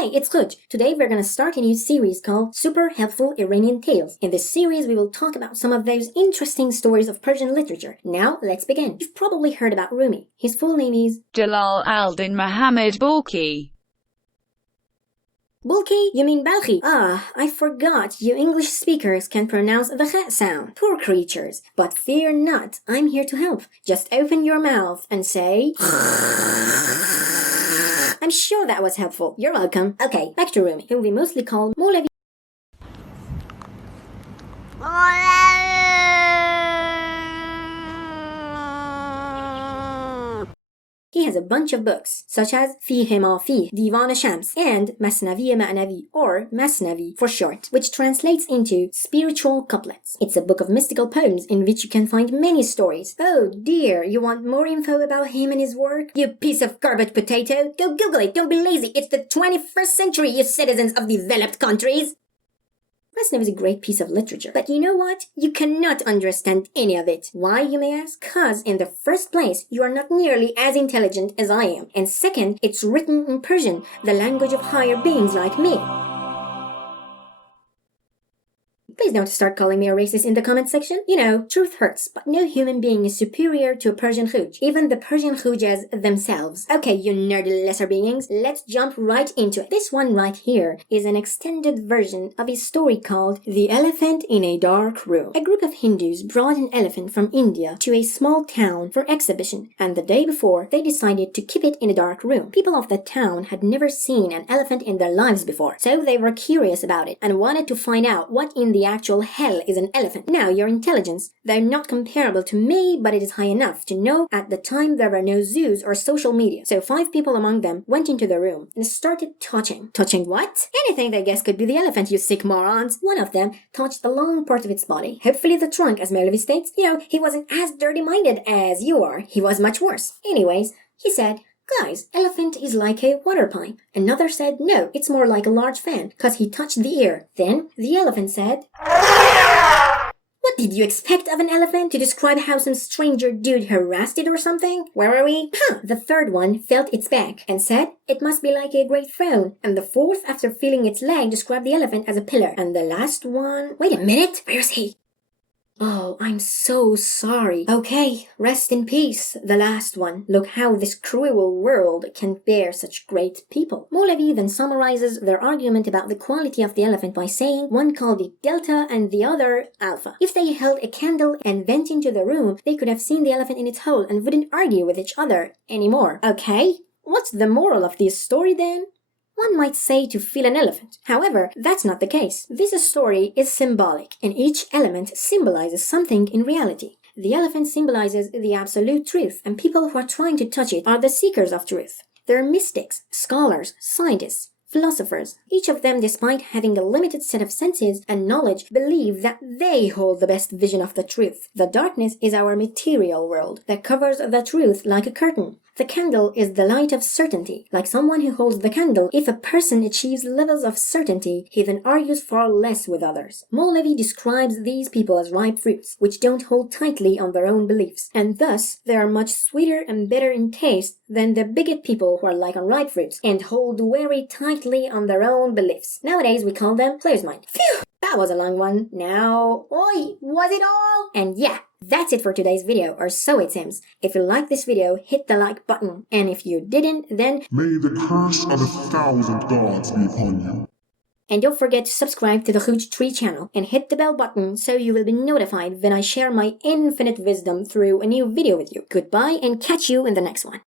Hey, it's Khooj. Today we're gonna start a new series called Super Helpful Iranian Tales. In this series we will talk about some of those interesting stories of Persian literature. Now, let's begin. You've probably heard about Rumi. His full name is 𝗨𝘀𝗃𝗀 𝗟𝗶𝗀𝗀. Balkhi? You mean Balkhi? Ah, I forgot you English speakers can pronounce the х sound. Poor creatures. But fear not, I'm here to help. Just open your mouth and say... I'm sure that was helpful. You're welcome. Okay, back to Rumi, whom we mostly call molavi. He has a bunch of books, such as 𝗨𝗀𝗃𝗹𝗀, 𝗨𝗀 𝗪𝗃, and Masnavi Ma'navi, or Masnavi for short, which translates into spiritual couplets. It's a book of mystical poems in which you can find many stories. Oh dear, you want more info about him and his work? You piece of garbage potato! Go Google it, don't be lazy! It's the 21st century, you citizens of developed countries! Masnavi is a great piece of literature, but you know what? You cannot understand any of it. Why, you may ask? 'Cause in the first place, you are not nearly as intelligent as I am, and second, it's written in Persian, the language of higher beings like me. Please don't start calling me a racist in the comment section. You know, truth hurts, but no human being is superior to a Persian Khooj, even the Persian Khoojas themselves. Okay, you nerdy lesser beings, let's jump right into it. This one right here is an extended version of a story called The Elephant in a Dark Room. A group of Hindus brought an elephant from India to a small town for exhibition, and the day before, they decided to keep it in a dark room. People of the town had never seen an elephant in their lives before, so they were curious about it and wanted to find out what in the actual hell is an elephant. Now, your intelligence, though not comparable to me, but it is high enough to know at the time there were no zoos or social media. So 5 people among them went into the room and started touching. Touching what? Anything they guess could be the elephant, you sick morons. One of them touched the long part of its body. Hopefully the trunk, as Molavi states. You know, he wasn't as dirty-minded as you are. He was much worse. Anyways, he said, "Guys, elephant is like a water pipe." Another said, "No, it's more like a large fan, 'cause he touched the ear." Then the elephant said, "What did you expect of an elephant? To describe how some stranger dude harassed it or something? Where are we?" The third one felt its back and said, "It must be like a great throne." And the fourth, after feeling its leg, described the elephant as a pillar. And the last one... Wait a minute, where's he? Oh, I'm so sorry. Okay, rest in peace, the last one. Look how this cruel world can bear such great people. Molavi then summarizes their argument about the quality of the elephant by saying one called it Delta and the other Alpha. If they held a candle and went into the room, they could have seen the elephant in its hole and wouldn't argue with each other anymore. Okay, what's the moral of this story then? One might say to feel an elephant. However, that's not the case. This story is symbolic, and each element symbolizes something in reality. The elephant symbolizes the absolute truth, and people who are trying to touch it are the seekers of truth. They're mystics, scholars, scientists, philosophers. Each of them, despite having a limited set of senses and knowledge, believe that they hold the best vision of the truth. The darkness is our material world that covers the truth like a curtain. The candle is the light of certainty. Like someone who holds the candle, if a person achieves levels of certainty, he then argues far less with others. Molavi describes these people as ripe fruits, which don't hold tightly on their own beliefs, and thus they are much sweeter and better in taste than the bigot people who are like unripe fruits and hold very tightly on their own beliefs. Nowadays we call them closed mind. Phew! That was a long one. Now, oi, was it all? And yeah, that's it for today's video, or so it seems. If you liked this video, hit the like button, and if you didn't, then may the curse of 1,000 gods be upon you. And don't forget to subscribe to the Khooj Tree channel and hit the bell button so you will be notified when I share my infinite wisdom through a new video with you. Goodbye and catch you in the next one.